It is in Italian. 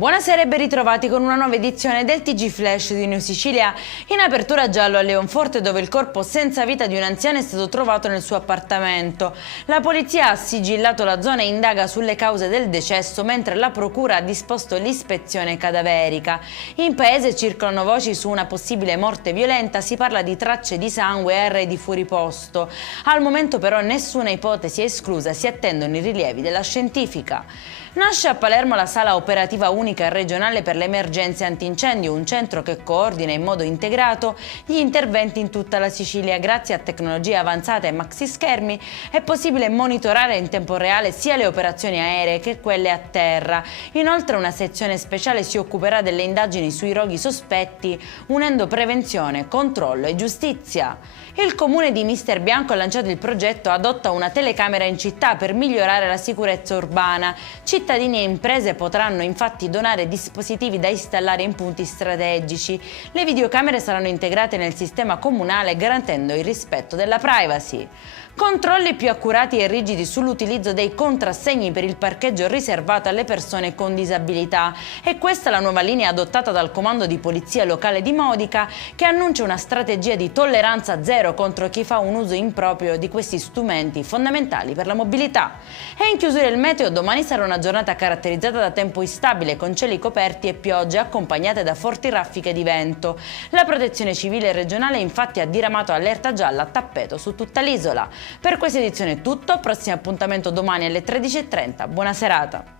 Buonasera e ben ritrovati con una nuova edizione del TG Flash di New Sicilia. In apertura giallo a Leonforte, dove il corpo senza vita di un anziano è stato trovato nel suo appartamento. La polizia ha sigillato la zona e indaga sulle cause del decesso, mentre la procura ha disposto l'ispezione cadaverica. In paese circolano voci su una possibile morte violenta, si parla di tracce di sangue e arredi fuori posto. Al momento però nessuna ipotesi è esclusa, si attendono i rilievi della scientifica. Nasce a Palermo la sala operativa unica e regionale per le emergenze antincendio, un centro che coordina in modo integrato gli interventi in tutta la Sicilia. Grazie a tecnologie avanzate e maxischermi è possibile monitorare in tempo reale sia le operazioni aeree che quelle a terra. Inoltre una sezione speciale si occuperà delle indagini sui roghi sospetti, unendo prevenzione, controllo e giustizia. Il comune di Mister Bianco ha lanciato il progetto Adotta una telecamera in città per migliorare la sicurezza urbana. Cittadini e imprese potranno infatti donare dispositivi da installare in punti strategici. Le videocamere saranno integrate nel sistema comunale garantendo il rispetto della privacy. Controlli più accurati e rigidi sull'utilizzo dei contrassegni per il parcheggio riservato alle persone con disabilità. E questa è la nuova linea adottata dal Comando di Polizia Locale di Modica, che annuncia una strategia di tolleranza zero contro chi fa un uso improprio di questi strumenti fondamentali per la mobilità. E in chiusura il meteo, domani sarà una giornata caratterizzata da tempo instabile con cieli coperti e piogge accompagnate da forti raffiche di vento. La Protezione Civile regionale infatti ha diramato allerta gialla a tappeto su tutta l'isola. Per questa edizione è tutto, prossimo appuntamento domani alle 13:30. Buona serata!